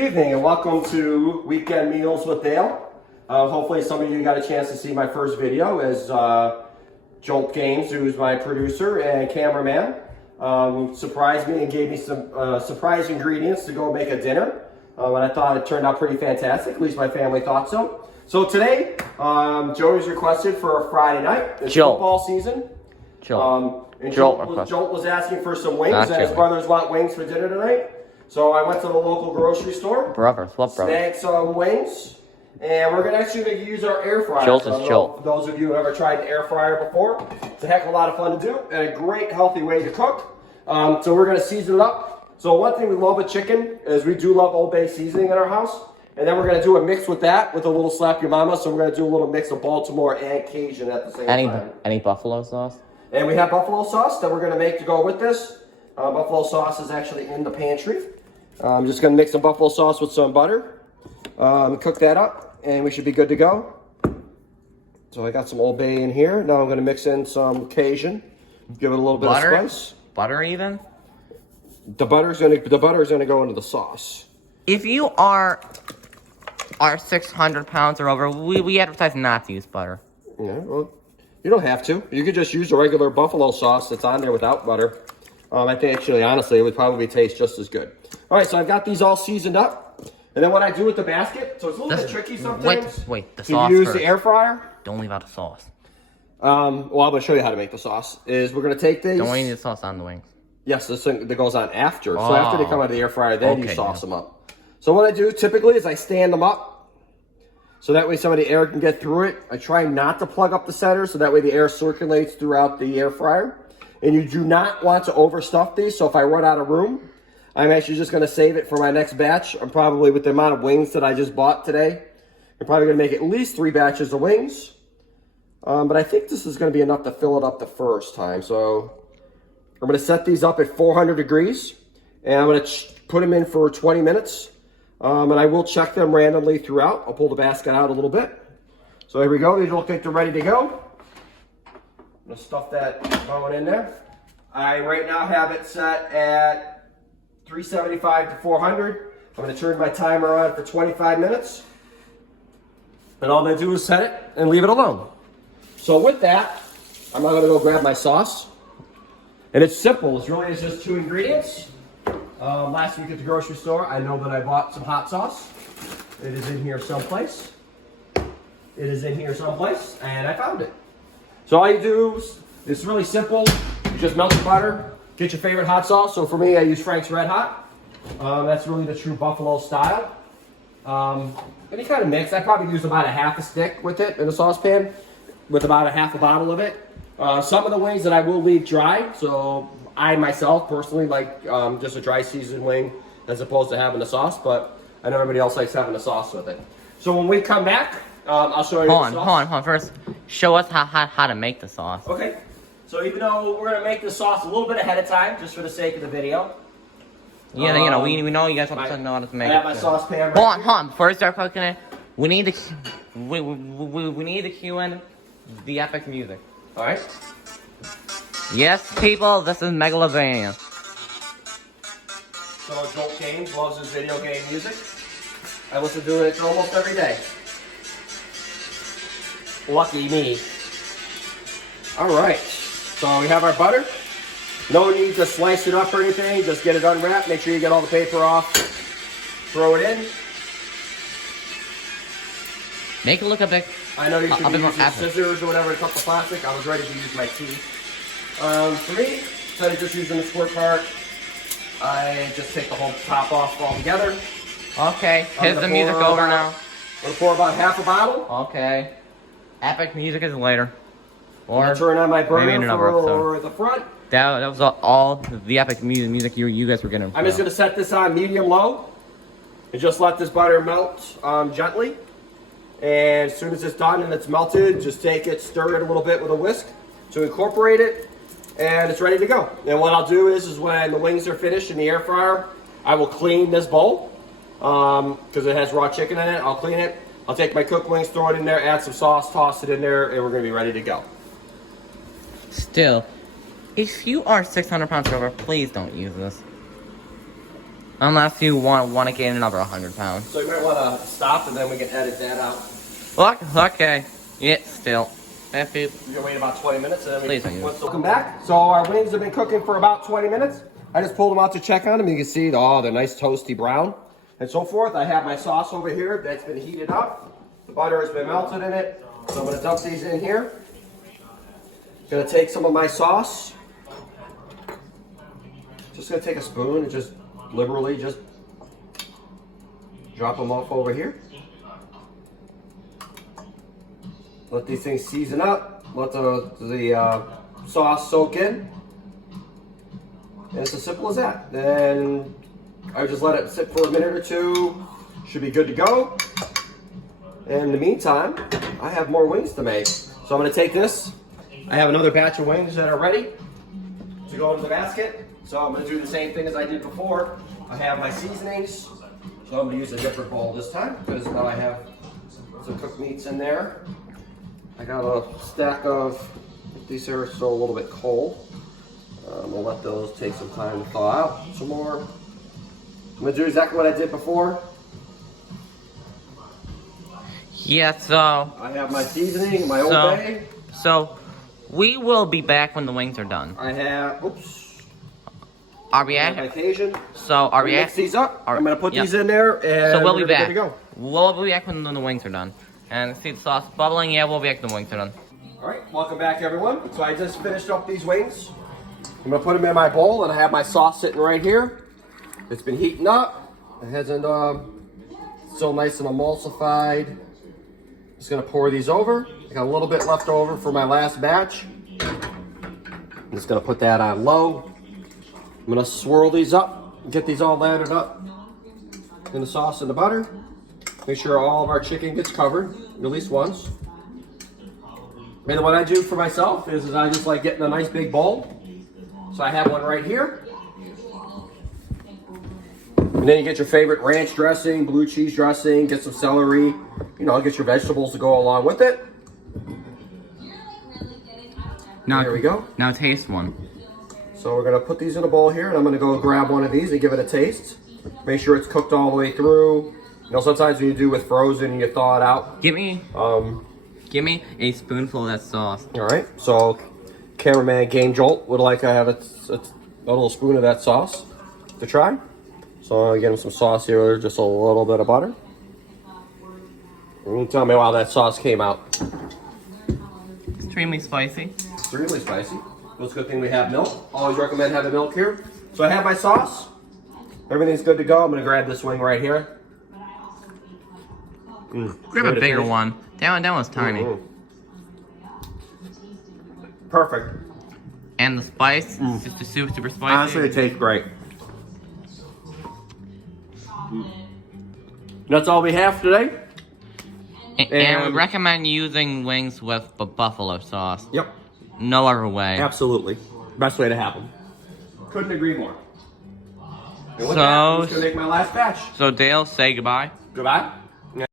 Good evening and welcome to Weekend Meals with Dale. Hopefully some of you got a chance to see my first video as Jolt Games, who's my producer and cameraman, surprised me and gave me some surprise ingredients to go make a dinner. And I thought it turned out pretty fantastic, at least my family thought so. So today, Joey's requested for a Friday night. It's football season. Jolt was asking for some wings, and his brothers want wings for dinner tonight. So I went to the local grocery store, snagged some wings, and we're actually use our air fryer. For those of you who have ever tried an air fryer before, it's a heck of a lot of fun to do and a great healthy way to cook. So we're gonna season it up. So one thing we love with chicken is we do love Old Bay seasoning in our house. And then we're gonna do a mix with that with a little slap your mama. So we're gonna do a little mix of Baltimore and Cajun at the same time. Any buffalo sauce? And we have buffalo sauce that we're gonna make to go with this. Buffalo sauce is actually in the pantry. I'm just gonna mix some buffalo sauce with some butter. Cook that up and we should be good to go. So I got some Old Bay in here. Now I'm gonna mix in some Cajun. Give it a little bit of spice. Butter even? The butter's gonna go into the sauce. If you are 600 pounds or over, we advertise not to use butter. Yeah, well, you don't have to. You could just use the regular buffalo sauce that's on there without butter. I think actually, honestly, it would probably taste just as good. All right, so I've got these all seasoned up. And then what I do with the basket, so it's a little bit tricky sometimes. Wait, the sauce You use first. the air fryer. Don't leave out the sauce. Well, I'm going to show you how to make the sauce. We're going to take these. Don't need the sauce on the wings. Yes, this thing that goes on after. So after they come out of the air fryer, then you sauce them up. So what I do typically is I stand them up. So that way some of the air can get through it. I try not to plug up the center so that way the air circulates throughout the air fryer. And you do not want to overstuff these. So if I run out of room, I'm actually just going to save it for my next batch. I'm probably, with the amount of wings that I just bought today, I'm probably going to make at least 3 batches of wings. But I think this is going to be enough to fill it up the first time. So I'm going to set these up at 400 degrees. And I'm going to put them in for 20 minutes. And I will check them randomly throughout. I'll pull the basket out a little bit. So here we go. These look like they're ready to go. I'm going to stuff that going in there. I right now have it set at 375 to 400. I'm going to turn my timer on for 25 minutes. And all I'm going to do is set it and leave it alone. So with that, I'm now going to go grab my sauce. And it's simple. It's really just 2 ingredients. Last week at the grocery store, I know that I bought some hot sauce. It is in here someplace. And I found it. So all you do is, it's really simple. You just melt the butter, get your favorite hot sauce. So for me, I use Frank's Red Hot. That's really the true Buffalo style. Any kind of mix. I probably use about a half a stick with it in a saucepan with about a half a bottle of it. Some of the wings that I will leave dry. So I myself personally like just a dry seasoned wing as opposed to having the sauce. But I know everybody else likes having the sauce with it. So when we come back, I'll show you the sauce. Hold on. First, show us how to make the sauce. Okay. So even though we're going to make the sauce a little bit ahead of time, just for the sake of the video. Yeah, we know you guys want to know how to make it. I have my saucepan. Hold on. Before we start cooking it, we need to cue in the epic music. All right. Yes, people, this is Megalovania. So Jolt Games loves his video game music. I listen to it almost every day. Lucky me. All right. So we have our butter. No need to slice it up or anything. Just get it unwrapped. Make sure you get all the paper off. Throw it in. Make it look a bit. I know you can use your scissors or whatever to cut the plastic. I was ready to use my teeth. For me, instead of just using the squirt part, I just take the whole top off altogether. Okay, is the music over now? I'm going to pour about half a bottle. Okay. Epic music is later. Or turn on my burner maybe in another for episode. the front. That was all the epic music you guys were getting. I'm just going to set this on medium-low and just let this butter melt gently. And as soon as it's done and it's melted, just take it, stir it a little bit with a whisk to incorporate it, and it's ready to go. And what I'll do is when the wings are finished in the air fryer, I will clean this bowl because it has raw chicken in it. I'll clean it. I'll take my cooked wings, throw it in there, add some sauce, toss it in there, and we're going to be ready to go. Still, if you are 600 pounds or over, please don't use this. Unless you want to gain another 100 pounds. So you might want to stop and then we can edit that out. Look, okay. Yeah, still. That food. You're gonna wait about 20 minutes and then Please don't use it. welcome back. So our wings have been cooking for about 20 minutes. I just pulled them out to check on them. You can see, oh, they're nice toasty brown and so forth. I have my sauce over here that's been heated up. The butter has been melted in it. So I'm gonna dump these in here. Gonna take some of my sauce. Just gonna take a spoon and just liberally just drop them off over here. Let these things season up. Let the sauce soak in. And it's as simple as that. Then I just let it sit for a minute or two. Should be good to go. And in the meantime, I have more wings to make. So I'm gonna take this. I have another batch of wings that are ready to go into the basket. So I'm gonna do the same thing as I did before. I have my seasonings. So I'm gonna use a different bowl this time because now I have some cooked meats in there. I got a stack of, these are still a little bit cold. I'm gonna let those take some time to thaw out some more. I'm gonna do exactly what I did before. Yeah, so... I have my seasoning, my Old Bay. So, we will be back when the wings are done. I have, oops. Are we I have my at... Cajun. So, are we Mix at... these up. Are- I'm gonna put yeah. these in there and So we'll be we're good back. to go. We'll be back when the wings are done. And see the sauce bubbling? Yeah, we'll be back when the wings are done. All right, welcome back everyone. So I just finished up these wings. I'm gonna put them in my bowl and I have my sauce sitting right here. It's been heating up. It hasn't, still nice and emulsified. Just gonna pour these over. I got a little bit left over for my last batch. I'm just gonna put that on low. I'm gonna swirl these up, get these all lathered up in the sauce and the butter. Make sure all of our chicken gets covered, at least once. And then what I do for myself is I just like getting a nice big bowl. So I have one right here. And then you get your favorite ranch dressing, blue cheese dressing, get some celery, you know, get your vegetables to go along with it. Now, There we go. Now taste one. So we're gonna put these in a bowl here and I'm gonna go grab one of these and give it a taste. Make sure it's cooked all the way through. You know, sometimes when you do with frozen, you thaw it out. Give me a spoonful of that sauce. All right, so cameraman Game Jolt would like to have a little spoon of that sauce to try. So I'm gonna get him some sauce here, just a little bit of butter. And tell me how that sauce came out. Extremely spicy. Extremely spicy. It's a good thing we have milk. Always recommend having milk here. So I have my sauce. Everything's good to go. I'm gonna grab this wing right here. Grab a bigger one. That one's tiny. Perfect. And the spice, just super spicy. Honestly, it tastes great. That's all we have today. And we recommend using wings with buffalo sauce. Yep. No other way. Absolutely. Best way to have them. Couldn't agree more. And with So- that, I'm just gonna make my last batch. So Dale, say goodbye. Goodbye.